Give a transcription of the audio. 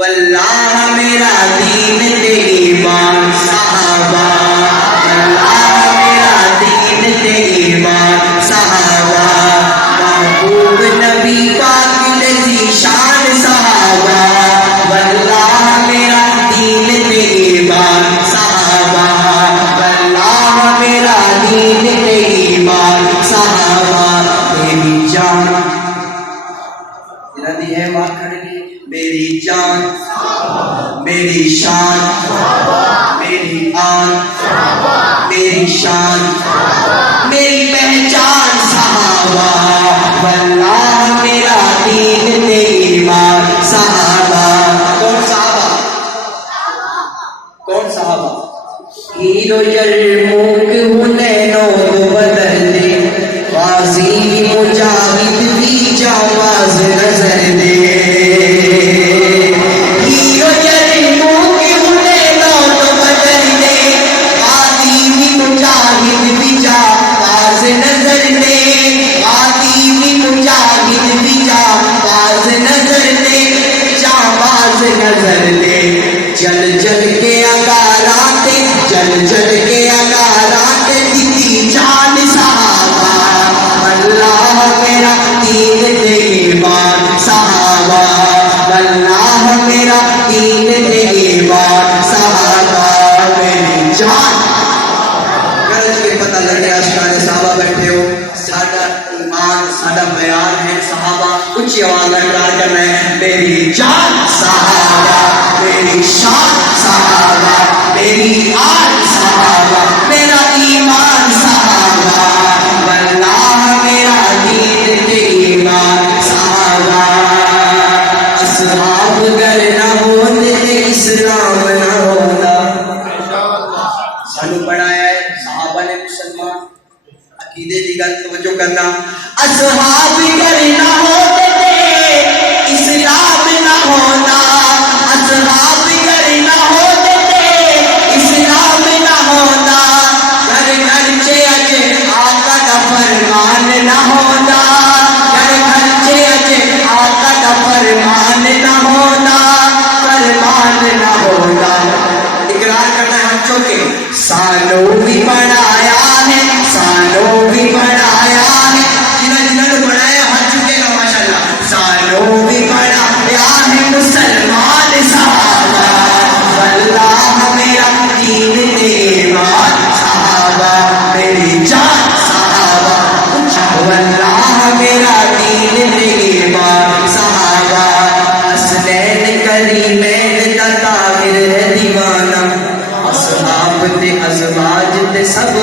واللہ میرا دین تے ایمان صحابہ، واللہ میرا دین تے ایمان صحابہ، محبوب نبی پاک دے ذیشان صحابہ، واللہ میرا دین تے ایمان صحابہ، واللہ میرا دین تے ایمان صحابہ، میری جان دی ہے بات کھڑے گی، میری جان میری شان میری آن میری شان میری پہچان صحابہ، واللہ میرا دین تے ایمان صحابہ۔ کون صحابہ؟ کون صحابہ؟ ہیرو یرموک حنینوں کو بدل دے، غازی مجاہد بھی جانباز نظر دے، ہیرو یرموک حنینوں کو بدل دے، غازی مجاہد بھی جانباز نظر دے، غازی مجاہد بھی جانباز نظر دے، جانباز نظر دے، جل جل کے اگارات جل جل کے اگارات دیتی جان صحابہ، اللہ میرا دین تے ایمان صحابہ، اللہ میرا دین تے ایمان صحابہ، میری جان۔ گرج کے پتہ لگ گیا اشکال صحابہ بیٹھے ہو، ساڈا ایمان ساڈا بیان ہے صحابہ، اونچی آواز اقرار کرنا ہے، میری جان صحابہ، میری شان صحابہ، میری آن صحابہ، میرا ایمان صحابہ، واللہ میرا دین تے ایمان صحابہ، اصحاب گر نہ ہوتے تے اسلام نہ ہوتا۔ سانو پڑھایا ہے صحابہ نے مسلمان، عقیدے دی گل توجہ کرنا، اصحاب گر نہ ہوتے تے اسلام نہ ہونا، اصحاب گر نہ ہوتے تے اسلام نہ ہونا، گھر گھر چے اج آقا دا فرمان نہ ہونا، گھر گھر چے اج آقا دا فرمان نہ ہونا، فرمان نہ ہونا۔ اقرار کرنا ہے ہم چوکے، سانو بھی بنایا ہے، سانو بھی بنایا ہے، جنہوں نے بنایا ہاتھ چکے گا ماشاءاللہ، سانو بھی بنایا ہے مسلمان صحابہ، واللہ میرا دین تے ایمان صحابہ، میری جان صحابہ، واللہ میرا دین تے ایمان صحابہ، حسنین کریمین دا طاہر ہے دیوانہ، اصحاب تے ازواج تے سب